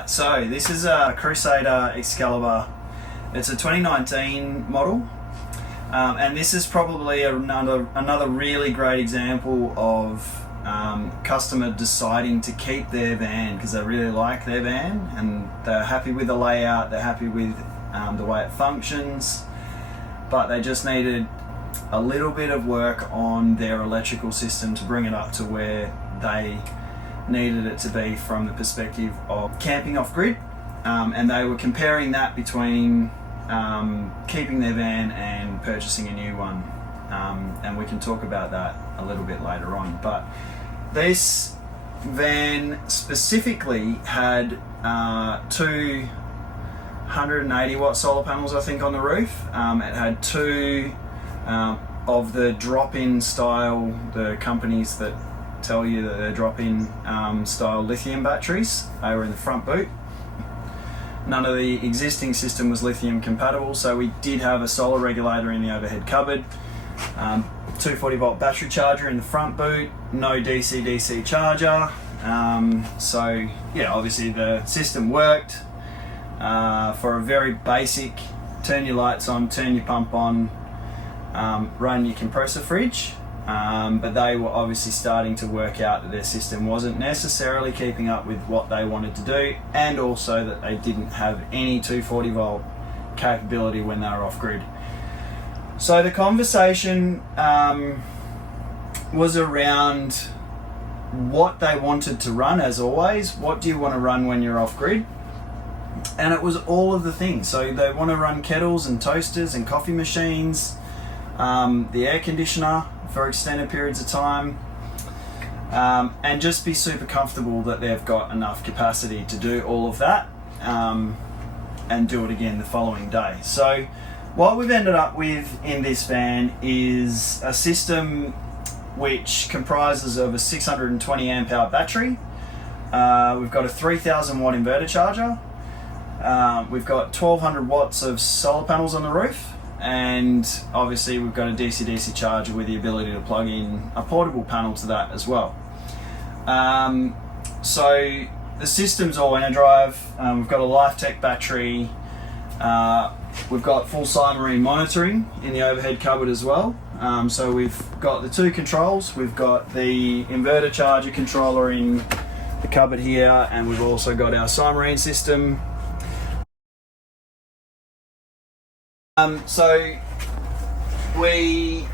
Right, so this is a Crusader Excalibur. It's a 2019 model, and this is probably another really great example of customer deciding to keep their van because they really like their van and they're happy with the layout, they're happy with the way it functions, but they just needed a little bit of work on their electrical system to bring it up to where they needed it to be from the perspective of camping off grid, and they were comparing that between keeping their van and purchasing a new one, and we can talk about that a little bit later on. But this van specifically had 280 watt solar panels, I think, on the roof. It had two of the drop-in style, the companies that tell you that they're drop-in style lithium batteries. They were in the front boot. None of the existing system was lithium compatible, so we did have a solar regulator in the overhead cupboard, 240 volt battery charger in the front boot, no DC-DC charger. So yeah, obviously the system worked for a very basic turn your lights on, turn your pump on, run your compressor fridge. But they were obviously starting to work out that their system wasn't necessarily keeping up with what they wanted to do, and also that they didn't have any 240 volt capability when they were off grid. So the conversation was around what they wanted to run. As always, what do you want to run when you're off grid? And it was all of the things. So they want to run kettles and toasters and coffee machines, the air conditioner for extended periods of time, and just be super comfortable that they've got enough capacity to do all of that, and do it again the following day. So what we've ended up with in this van is a system which comprises of a 620 amp hour battery. We've got a 3000 watt inverter charger. We've got 1200 watts of solar panels on the roof. And obviously we've got a DC-DC charger with the ability to plug in a portable panel to that as well. So the system's all EnerDrive. We've got a LifeTech battery. We've got full submarine monitoring in the overhead cupboard as well. So we've got the two controls. We've got the inverter charger controller in the cupboard here, and we've also got our submarine system. So we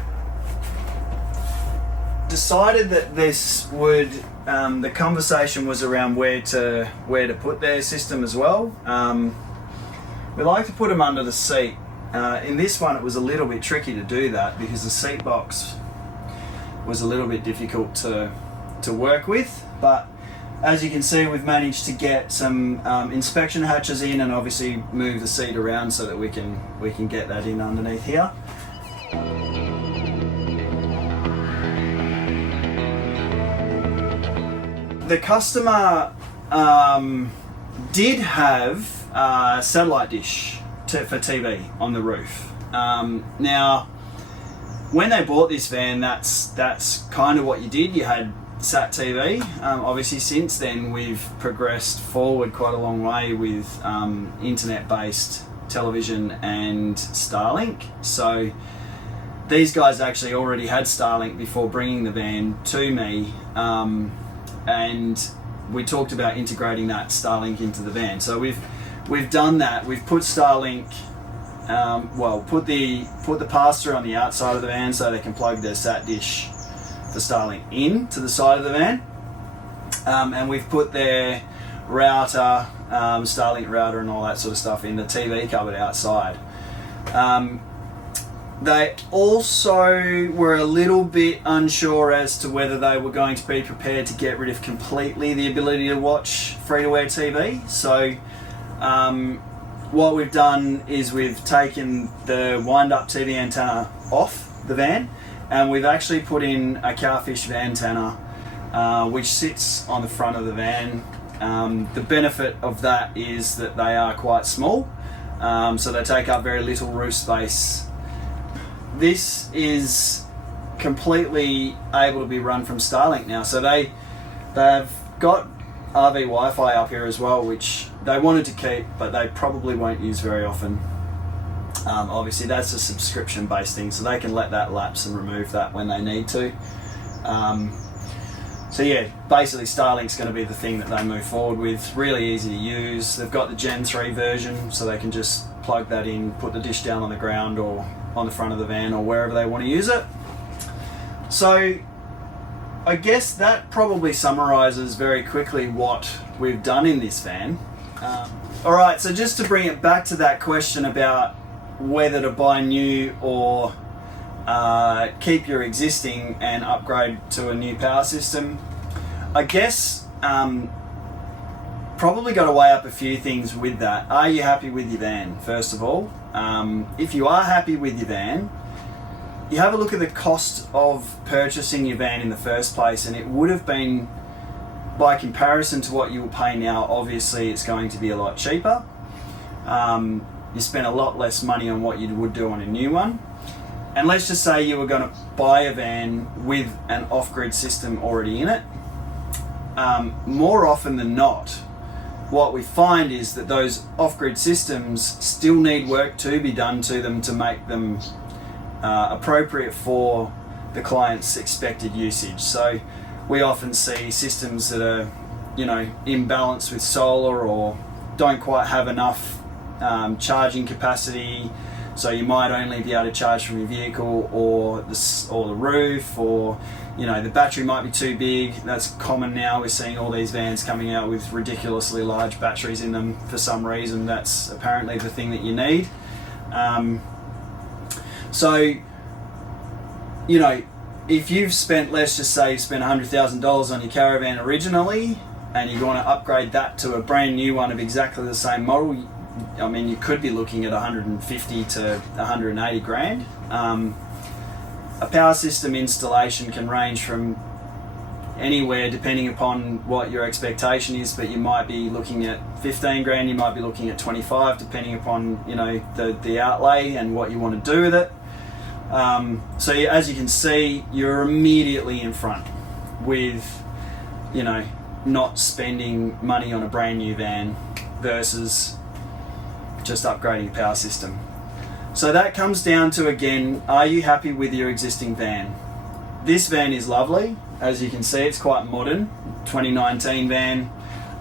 decided that this would, the conversation was around where to put their system as well. We like to put them under the seat. In this one it was a little bit tricky to do that because the seat box was a little bit difficult to work with, but as you can see, we've managed to get some inspection hatches in and obviously move the seat around so that we can get that in underneath here. The customer did have a satellite dish for TV on the roof. Now, when they bought this van, that's kind of what you did. You had Sat TV. Obviously since then we've progressed forward quite a long way with internet-based television and Starlink. So these guys actually already had Starlink before bringing the van to me, and we talked about integrating that Starlink into the van. So we've done that. We've put Starlink, put the pass-through on the outside of the van so they can plug their Sat dish, the Starlink, in to the side of the van, and we've put their router, Starlink router and all that sort of stuff in the TV cupboard outside. They also were a little bit unsure as to whether they were going to be prepared to get rid of completely the ability to watch free-to-air TV. So what we've done is we've taken the wind-up TV antenna off the van, and we've actually put in a Carfish van antenna, which sits on the front of the van. The benefit of that is that they are quite small, so they take up very little roof space. This is completely able to be run from Starlink now, so they've got RV Wi-Fi up here as well, which they wanted to keep, but they probably won't use very often. Obviously that's a subscription based thing, so they can let that lapse and remove that when they need to. So yeah, basically Starlink's going to be the thing that they move forward with. Really easy to use. They've got the Gen 3 version, so they can just plug that in, put the dish down on the ground or on the front of the van or wherever they want to use it. So I guess that probably summarises very quickly what we've done in this van. Alright, so just to bring it back to that question about whether to buy new or keep your existing and upgrade to a new power system, I guess probably got to weigh up a few things with that. Are you happy with your van, first of all? If you are happy with your van, you have a look at the cost of purchasing your van in the first place, and it would have been, by comparison to what you will pay now, obviously it's going to be a lot cheaper. You spend a lot less money on what you would do on a new one. And let's just say you were going to buy a van with an off-grid system already in it. More often than not, what we find is that those off-grid systems still need work to be done to them to make them appropriate for the client's expected usage. So we often see systems that are, imbalanced with solar or don't quite have enough charging capacity. So you might only be able to charge from your vehicle or the roof, or the battery might be too big. That's common now. We're seeing all these vans coming out with ridiculously large batteries in them for some reason. That's apparently the thing that you need. So if you've spent, let's just say you spent $100,000 on your Caravan originally, and you're going to upgrade that to a brand new one of exactly the same model, I mean, you could be looking at 150 to 180 grand. A power system installation can range from anywhere depending upon what your expectation is, but you might be looking at 15 grand, you might be looking at 25, depending upon the outlay and what you want to do with it. So as you can see, you're immediately in front with not spending money on a brand new van versus just upgrading a power system. So that comes down to, again, are you happy with your existing van? This van is lovely. As you can see, it's quite modern. 2019 van,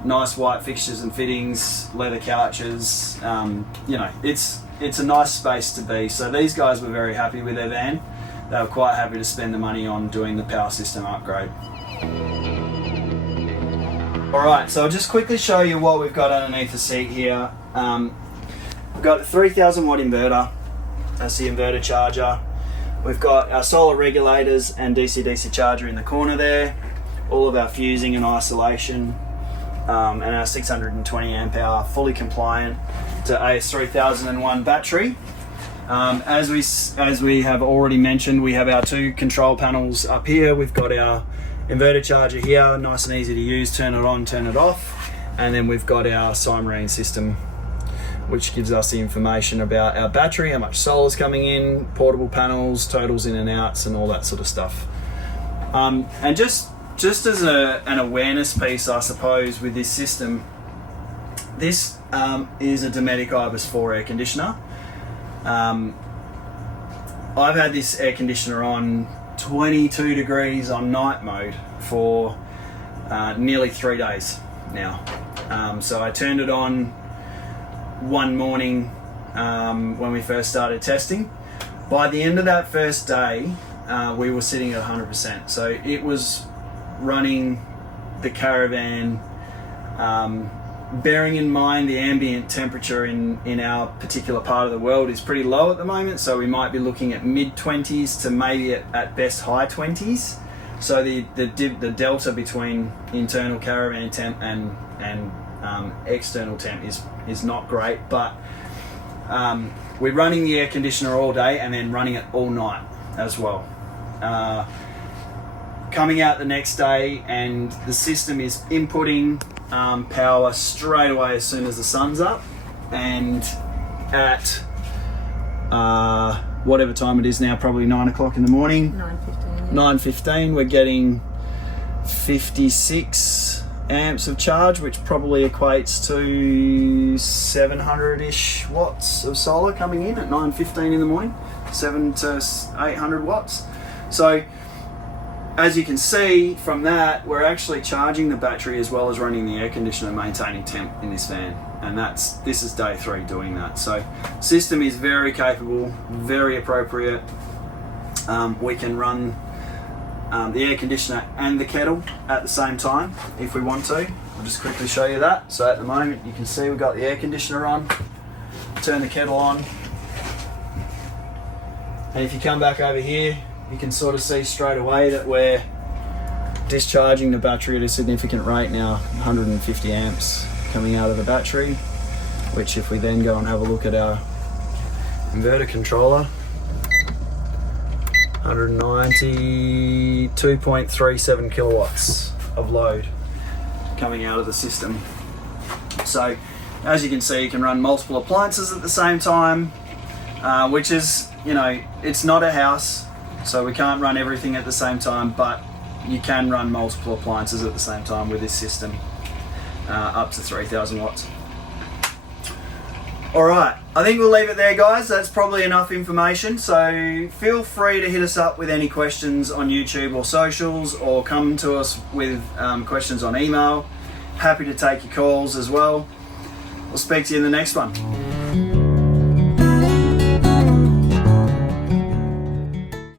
nice white fixtures and fittings, leather couches. It's a nice space to be. So these guys were very happy with their van. They were quite happy to spend the money on doing the power system upgrade. Alright, so I'll just quickly show you what we've got underneath the seat here. We've got a 3000 watt inverter. That's the inverter charger. We've got our solar regulators and DC-DC charger in the corner there. All of our fusing and isolation, and our 620 amp hour fully compliant to AS3001 battery. As we have already mentioned, we have our two control panels up here. We've got our inverter charger here, nice and easy to use, turn it on, turn it off. And then we've got our Simarine system, which gives us the information about our battery, how much solar's coming in, portable panels, totals in and outs, and all that sort of stuff. And just as an awareness piece, I suppose, with this system, this is a Dometic Ibis 4 air conditioner. I've had this air conditioner on 22 degrees on night mode for nearly 3 days now. So I turned it on one morning when we first started testing. By the end of that first day, we were sitting at 100%. So it was running the Caravan, bearing in mind the ambient temperature in our particular part of the world is pretty low at the moment, so we might be looking at mid-20s to maybe at best high 20s. So the delta between internal Caravan temp and external temp is not great, but we're running the air conditioner all day and then running it all night as well. Coming out the next day, and the system is inputting power straight away as soon as the sun's up, and at whatever time it is now, probably 9 o'clock in the morning, 9:15, we're getting 56 amps of charge, which probably equates to 700-ish watts of solar coming in at 9:15 in the morning, 7 to 800 watts. So as you can see from that, we're actually charging the battery as well as running the air conditioner, maintaining temp in this van, and this is day 3 doing that. So system is very capable, very appropriate. We can run the air conditioner and the kettle at the same time if we want to. I'll just quickly show you that. So at the moment you can see we've got the air conditioner on, turn the kettle on, and if you come back over here you can sort of see straight away that we're discharging the battery at a significant rate now, 150 amps coming out of the battery, which if we then go and have a look at our inverter controller, 192.37 kilowatts of load coming out of the system. So as you can see, you can run multiple appliances at the same time, which is, you know, it's not a house, so we can't run everything at the same time, but you can run multiple appliances at the same time with this system, up to 3,000 watts. Alright, I think we'll leave it there, guys. That's probably enough information, so feel free to hit us up with any questions on YouTube or socials, or come to us with questions on email. Happy to take your calls as well. We'll speak to you in the next one.